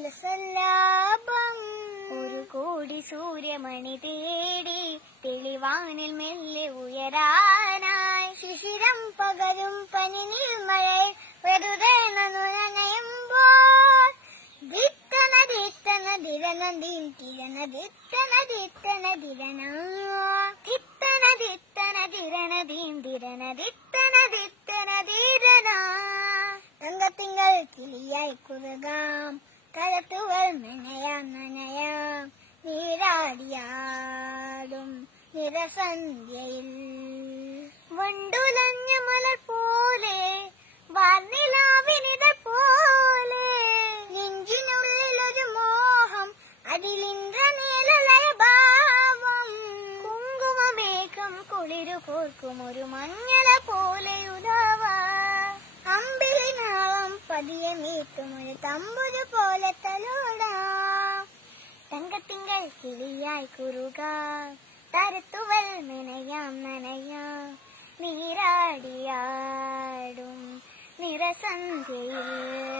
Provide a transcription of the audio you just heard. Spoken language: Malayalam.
പുലസല്ലാപം ഒരു കോടി സൂര്യമണി തേടി തെളിവാനിൽ മെല്ലെ ഉയരാനായി ശിശിരം പകരും പനി നീർമഴയിൽ വെറുതെ നനുനയുമ്പോൾ ദിത്തന ദിത്തന ദിരന ദിരന ദിത്തന ദിത്തന ദിരന ദിത്തന ദിത്തന ദിരന ദീം ദിരന ദിത്തന ദിത്തന ദിരന തങ്കത്തിങ്കൾ കിളിയായി കുറുകാം. കലത്തുകൾ നനയാം നനയാം നീരാടിയാടും നിറസന്ധ്യയിൽ വണ്ടുലഞ്ഞ മലർ പോലെ വാർനിലാവിനിത പോലെ. നെഞ്ചിനുള്ളിൽ ഒരു മോഹം അതിലിന്ദ്രനീലലയ ഭാവം കുങ്കുമമേഘം കുളിരു കോർക്കും ഒരു മഞ്ഞള പോലെ ഉദാവ. ഒരു തമ്പുരു പോലെ തലോടാ. തങ്കത്തിങ്കൾ കിളിയായി കുറുക. തരത്തുവൽ നനയാം നനയാം. നീരാടിയാടും നിറസന്ധ്യയിൽ